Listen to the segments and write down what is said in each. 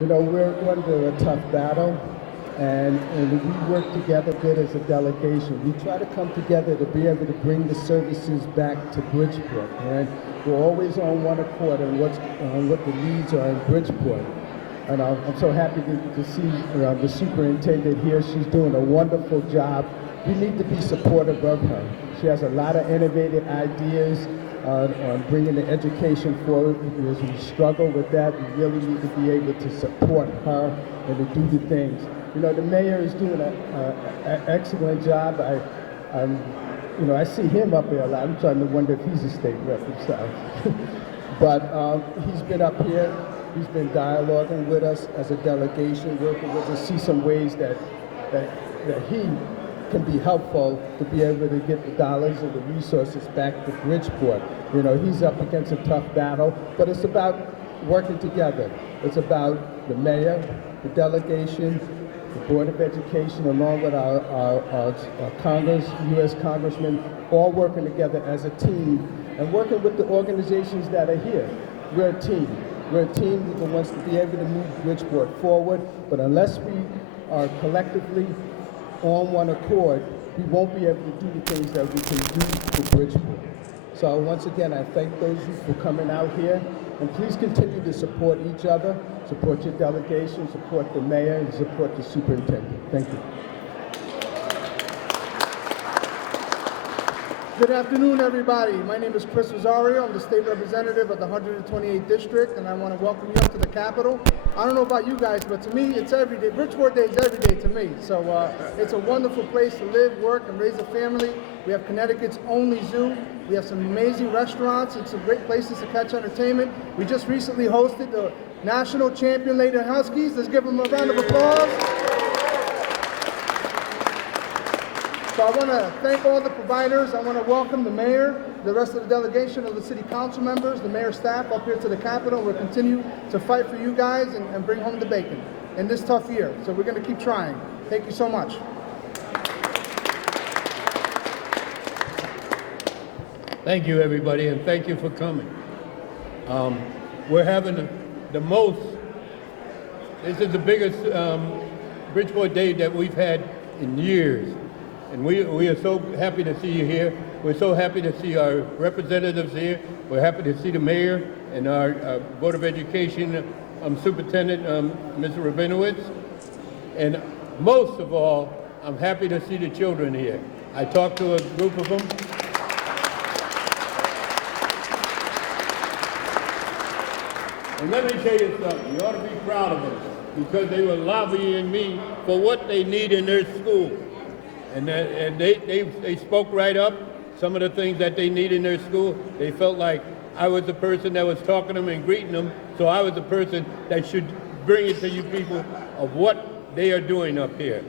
You know, we're under a tough battle, and we work together good as a delegation. We try to come together to be able to bring the services back to Bridgeport, and we're always on one accord on what the needs are in Bridgeport. And I'm so happy to see the superintendent here. She's doing a wonderful job. We need to be supportive of her. She has a lot of innovative ideas on bringing the education forward. As we struggle with that, we really need to be able to support her and to do the things. You know, the mayor is doing an excellent job. I see him up there a lot. I'm trying to wonder if he's a state rep himself. But he's been up here. He's been dialoguing with us as a delegation, working with us, see some ways that he can be helpful to be able to get the dollars and the resources back to Bridgeport. You know, he's up against a tough battle, but it's about working together. It's about the mayor, the delegation, the Board of Education, along with our Congress, U.S. congressmen, all working together as a team and working with the organizations that are here. We're a team. We're a team that wants to be able to move Bridgeport forward, but unless we are collectively on one accord, we won't be able to do the things that we can do for Bridgeport. So once again, I thank those of you for coming out here, and please continue to support each other, support your delegation, support the mayor, and support the superintendent. Thank you. Good afternoon, everybody. My name is Chris Rosario. I'm the state representative of the 128th District, and I want to welcome you up to the Capitol. I don't know about you guys, but to me, it's every day. Bridgeport Day is every day to me. So it's a wonderful place to live, work, and raise a family. We have Connecticut's only zoo. We have some amazing restaurants and some great places to catch entertainment. We just recently hosted the national champion Lady Huskies. Let's give them a round of applause. So I want to thank all the providers. I want to welcome the mayor, the rest of the delegation of the city council members, the mayor's staff up here to the Capitol. We'll continue to fight for you guys and bring home the bacon in this tough year. So we're going to keep trying. Thank you so much. Thank you, everybody, and thank you for coming. We're having the most, this is the biggest Bridgeport Day that we've had in years. And we are so happy to see you here. We're so happy to see our representatives here. We're happy to see the mayor and our Board of Education Superintendent, Mr. Rabinowitz. And most of all, I'm happy to see the children here. I talked to a group of them. And let me tell you something, you ought to be proud of them because they were lobbying me for what they need in their school. And they spoke right up, some of the things that they need in their school. They felt like I was the person that was talking to them and greeting them, so I was the person that should bring it to you people of what they are doing up here.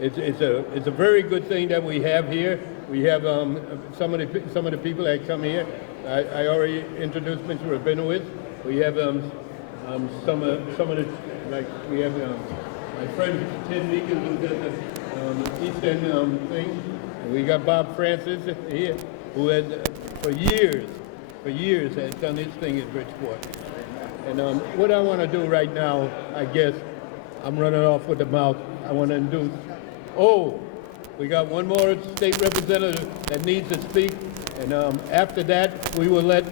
It's a very good thing that we have here. We have some of the people that come here. I already introduced Mr. Rabinowitz. We have some of the, like we have my friend Ted Meekins who does the East End thing. And we got Bob Francis here, who has for years has done his thing at Bridgeport. And what I want to do right now, I guess, I'm running off with the mouth. I want to introduce. Oh, we got one more state representative that needs to speak, and after that, we will let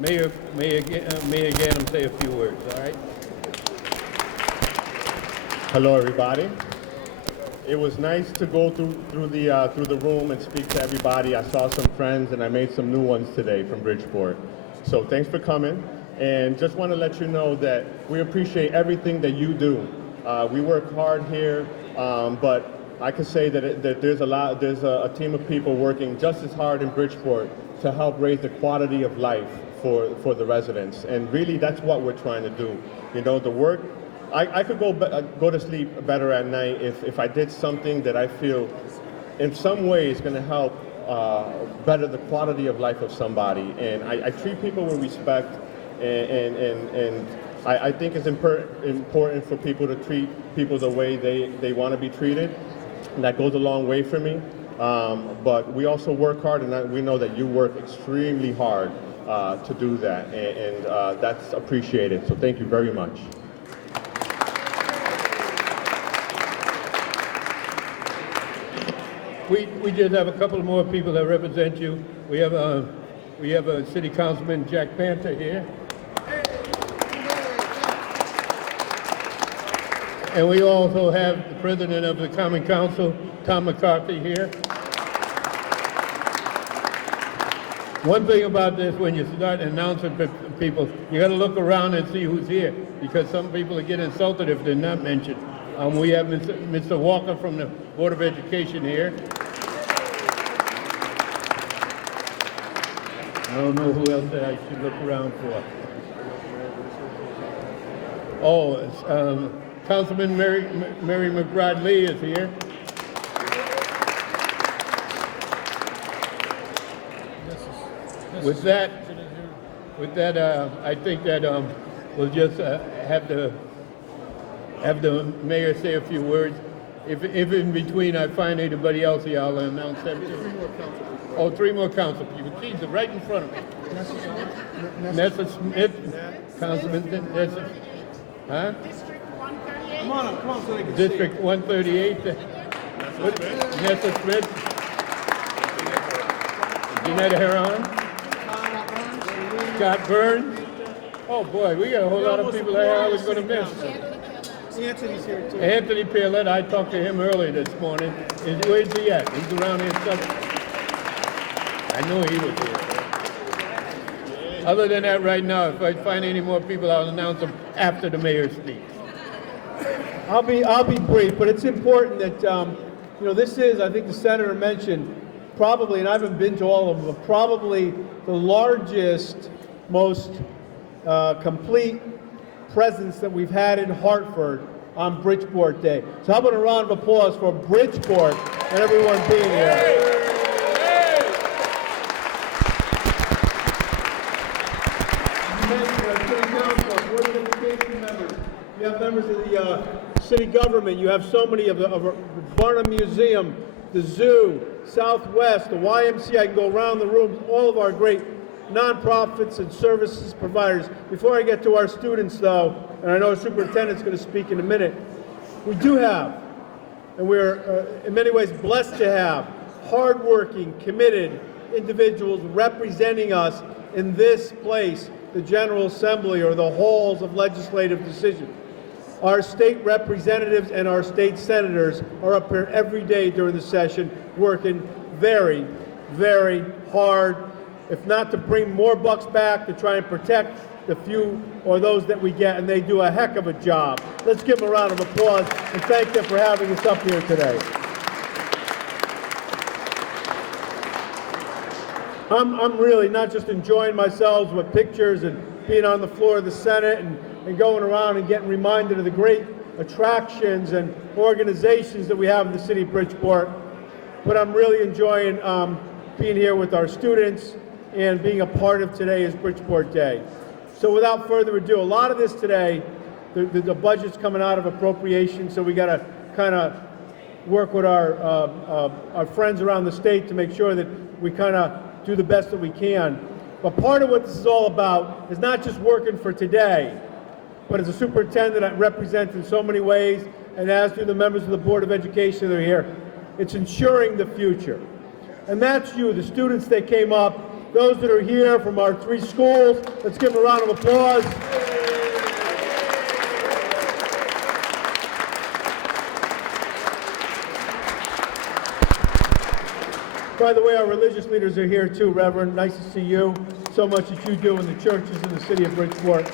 Mayor Ganim say a few words. All right. Hello, everybody. It was nice to go through the room and speak to everybody. I saw some friends and I made some new ones today from Bridgeport. So thanks for coming. And just want to let you know that we appreciate everything that you do. We work hard here, but I can say that there's a team of people working just as hard in Bridgeport to help raise the quality of life for the residents. And really, that's what we're trying to do. You know, the work. I could go to sleep better at night if I did something that I feel in some way is going to help better the quality of life of somebody. And I treat people with respect, and I think it's important for people to treat people the way they want to be treated. And that goes a long way for me. But we also work hard, and we know that you work extremely hard to do that, and that's appreciated. So thank you very much. We just have a couple more people that represent you. We have a City Councilman Jack Panther here. And we also have the President of the Common Council, Tom McCarthy, here. One thing about this, when you start announcing people, you got to look around and see who's here, because some people get insulted if they're not mentioned. We have Mr. Walker from the Board of Education here. I don't know who else that I should look around for. Oh, Councilman Mary McBride Lee is here. With that, I think that we'll just have the mayor say a few words. If in between I find anybody else here, I'll announce them. Oh, 3 more council people. Geez, they're right in front of me. Nessa Smith, Councilman Nessa, huh? Come on, so they can District 138. Nessa Smith. Janetta Heron. Scott Burns. Oh boy, we got a whole lot of people that I was going to miss. Anthony's here too. Anthony Paylett, I talked to him earlier this morning. Where's he at? He's around here somewhere. I knew he was here. Other than that, right now, if I find any more people, I'll announce them after the mayor speaks. I'll be brief, but it's important that this is, I think the senator mentioned, probably, and I haven't been to all of them, but probably the largest, most complete presence that we've had in Hartford on Bridgeport Day. So how about a round of applause for Bridgeport and everyone being here. You have members of the city government. You have so many of the Barnum Museum, the Zoo, Southwest, the YMCA. I can go around the room. All of our great nonprofits and services providers. Before I get to our students, though, and I know our superintendent's going to speak in a minute, we do have, and we're in many ways blessed to have, hardworking, committed individuals representing us in this place, the General Assembly or the halls of legislative decision. Our state representatives and our state senators are up here every day during the session working very, very hard, if not to bring more bucks back, to try and protect the few or those that we get, and they do a heck of a job. Let's give them a round of applause and thank them for having us up here today. I'm really not just enjoying myself with pictures and being on the floor of the Senate and going around and getting reminded of the great attractions and organizations that we have in the city of Bridgeport, but I'm really enjoying being here with our students and being a part of today's Bridgeport Day. So without further ado, a lot of this today, the budget's coming out of appropriation, so we got to kind of work with our friends around the state to make sure that we kind of do the best that we can. But part of what this is all about is not just working for today, but as a superintendent I represent in so many ways, and as do the members of the Board of Education that are here, it's ensuring the future. And that's you, the students that came up, those that are here from our 3 schools. Let's give them a round of applause. By the way, our religious leaders are here too, Reverend. Nice to see you. So much that you do in the churches in the city of Bridgeport.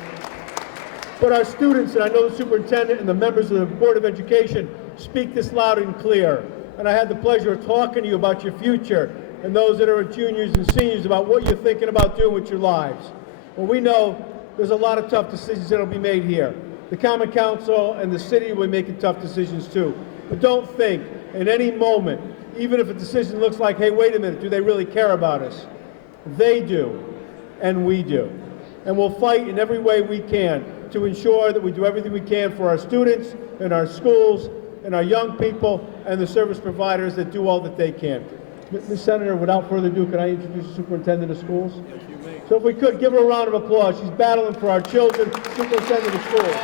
But our students, and I know the superintendent and the members of the Board of Education, speak this loud and clear. And I had the pleasure of talking to you about your future and those that are juniors and seniors about what you're thinking about doing with your lives. Well, we know there's a lot of tough decisions that will be made here. The Common Council and the city will be making tough decisions too. But don't think in any moment, even if a decision looks like, hey, wait a minute, do they really care about us? They do, and we do. And we'll fight in every way we can to ensure that we do everything we can for our students and our schools and our young people and the service providers that do all that they can. Ms. Senator, without further ado, can I introduce the Superintendent of Schools? Yes, you may. So if we could, give her a round of applause. She's battling for our children, superintendent of schools.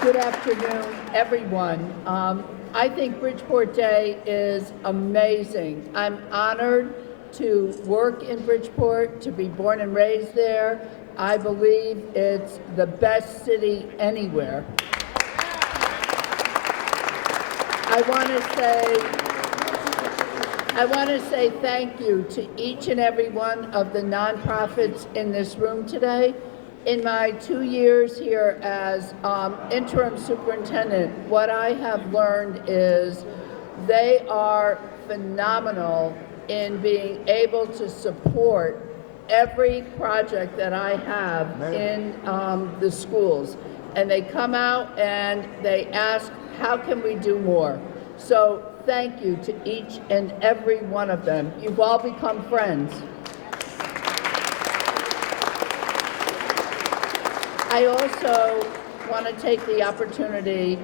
Good afternoon, everyone. I think Bridgeport Day is amazing. I'm honored to work in Bridgeport, to be born and raised there. I believe it's the best city anywhere. I want to say thank you to each and every one of the nonprofits in this room today. In my 2 years here as interim superintendent, what I have learned is they are phenomenal in being able to support every project that I have in the schools. And they come out and they ask, how can we do more? So thank you to each and every one of them. You've all become friends. I also want to take the opportunity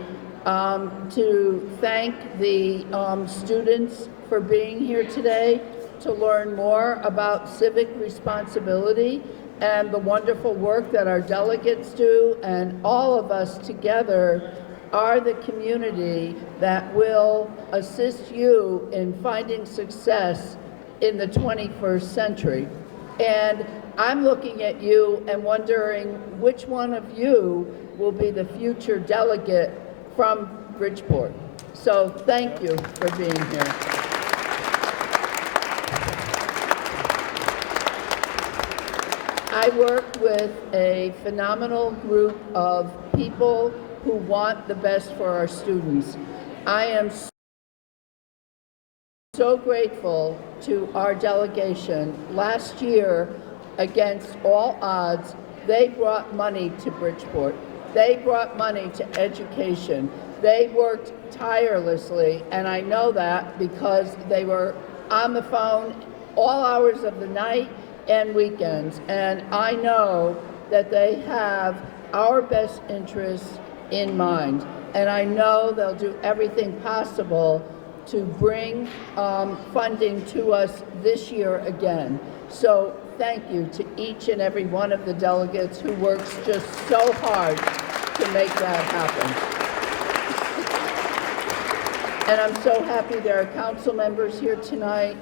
to thank the students for being here today to learn more about civic responsibility and the wonderful work that our delegates do, and all of us together are the community that will assist you in finding success in the 21st century. And I'm looking at you and wondering which one of you will be the future delegate from Bridgeport. So thank you for being here. I work with a phenomenal group of people who want the best for our students. I am so grateful to our delegation. Last year, against all odds, they brought money to Bridgeport. They brought money to education. They worked tirelessly, and I know that because they were on the phone all hours of the night and weekends. And I know that they have our best interests in mind. And I know they'll do everything possible to bring funding to us this year again. So thank you to each and every one of the delegates who works just so hard to make that happen. And I'm so happy there are council members here today,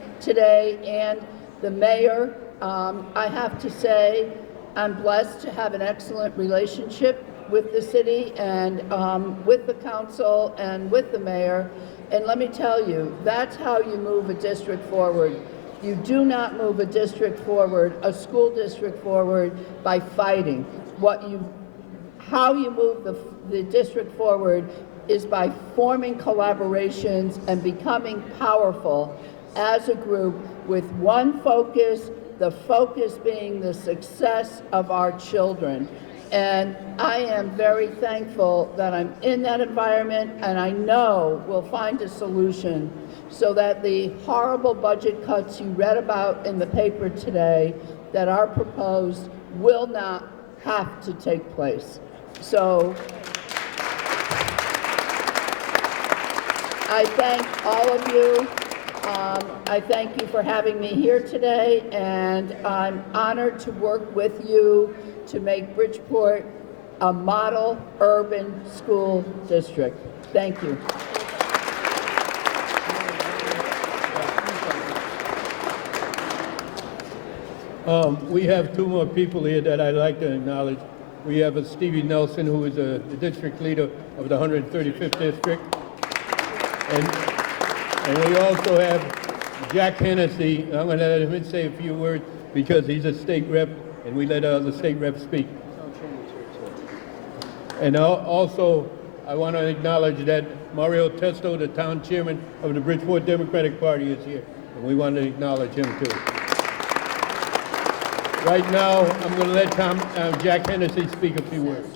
and the mayor. I have to say, I'm blessed to have an excellent relationship with the city and with the council and with the mayor. And let me tell you, that's how you move a district forward. You do not move a district forward, a school district forward, by fighting. How you move the district forward is by forming collaborations and becoming powerful as a group with one focus, the focus being the success of our children. And I am very thankful that I'm in that environment, and I know we'll find a solution so that the horrible budget cuts you read about in the paper today that are proposed will not have to take place. So I thank all of you. I thank you for having me here today, and I'm honored to work with you to make Bridgeport a model urban school district. Thank you. We have two more people here that I'd like to acknowledge. We have Stevie Nelson, who is the district leader of the 135th district. And we also have Jack Hennessy. I'm going to let him say a few words because he's a state rep, and we let the state rep speak. And also, I want to acknowledge that Mario Testo, the town chairman of the Bridgeport Democratic Party, is here, and we want to acknowledge him too. Right now, I'm going to let Jack Hennessy speak a few words.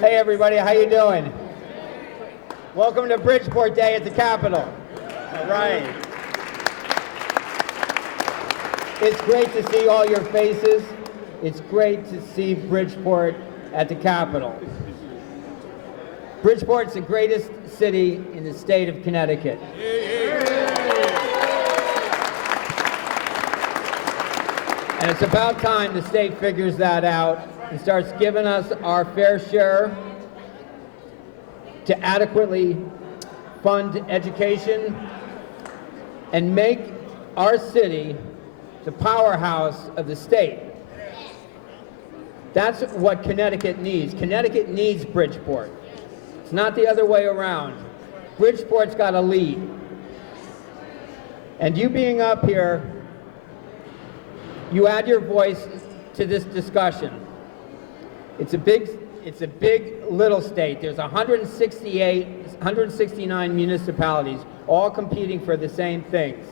Hey everybody, how you doing? Welcome to Bridgeport Day at the Capitol. All right. It's great to see all your faces. It's great to see Bridgeport at the Capitol. Bridgeport's the greatest city in the state of Connecticut. And it's about time the state figures that out and starts giving us our fair share to adequately fund education and make our city the powerhouse of the state. That's what Connecticut needs. Connecticut needs Bridgeport. It's not the other way around. Bridgeport's got to lead. And you being up here, you add your voice to this discussion. It's a big little state. There's 169 municipalities, all competing for the same things.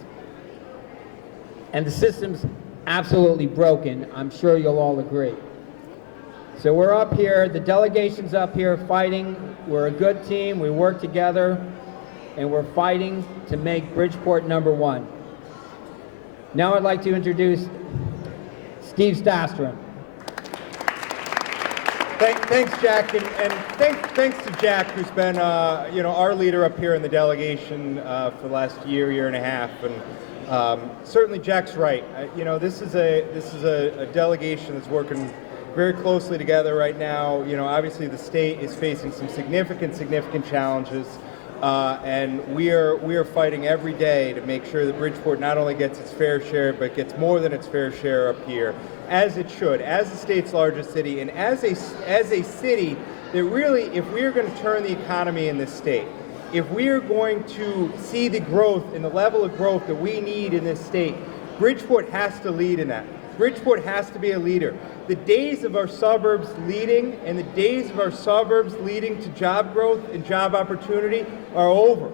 And the system's absolutely broken. I'm sure you'll all agree. So we're up here, the delegation's up here fighting. We're a good team, we work together, and we're fighting to make Bridgeport #1. Now I'd like to introduce Steve Stastrom. Thanks, Jack, and thanks to Jack, who's been our leader up here in the delegation for the last year and a half, and certainly Jack's right. This is a delegation that's working very closely together right now. Obviously the state is facing some significant challenges, and we are fighting every day to make sure that Bridgeport not only gets its fair share, but gets more than its fair share up here, as it should, as the state's largest city, and as a city that really, if we are going to turn the economy in this state, if we are going to see the growth and the level of growth that we need in this state, Bridgeport has to lead in that. Bridgeport has to be a leader. The days of our suburbs leading and the days of our suburbs leading to job growth and job opportunity are over,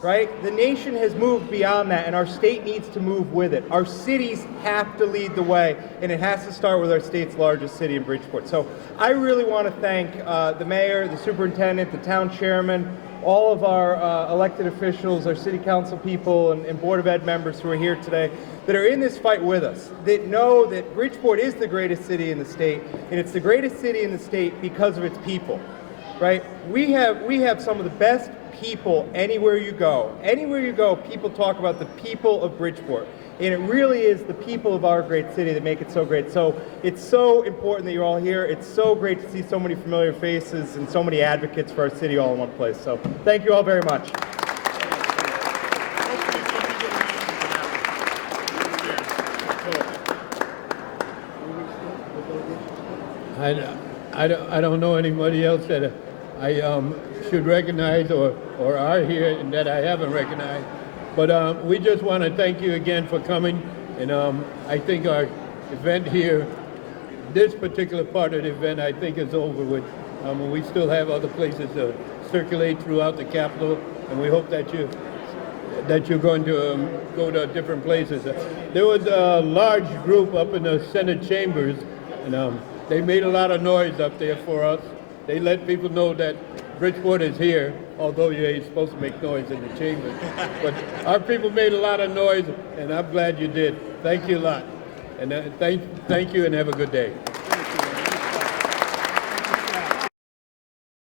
right? The nation has moved beyond that, and our state needs to move with it. Our cities have to lead the way, and it has to start with our state's largest city in Bridgeport. So I really want to thank the mayor, the superintendent, the town chairman, all of our elected officials, our city council people, and Board of Ed members who are here today that are in this fight with us, that know that Bridgeport is the greatest city in the state, and it's the greatest city in the state because of its people, right? We have some of the best people anywhere you go. Anywhere you go, people talk about the people of Bridgeport. And it really is the people of our great city that make it so great. So it's so important that you're all here. It's so great to see so many familiar faces and so many advocates for our city all in one place. So thank you all very much. I don't know anybody else that I should recognize or are here and that I haven't recognized. But we just want to thank you again for coming. And I think our event here, this particular part of the event, I think is over with. We still have other places to circulate throughout the Capitol, and we hope that you're going to go to different places. There was a large group up in the Senate chambers, and they made a lot of noise up there for us. They let people know that Bridgeport is here, although you ain't supposed to make noise in the chambers. But our people made a lot of noise, and I'm glad you did. Thank you a lot. And thank you, and have a good day.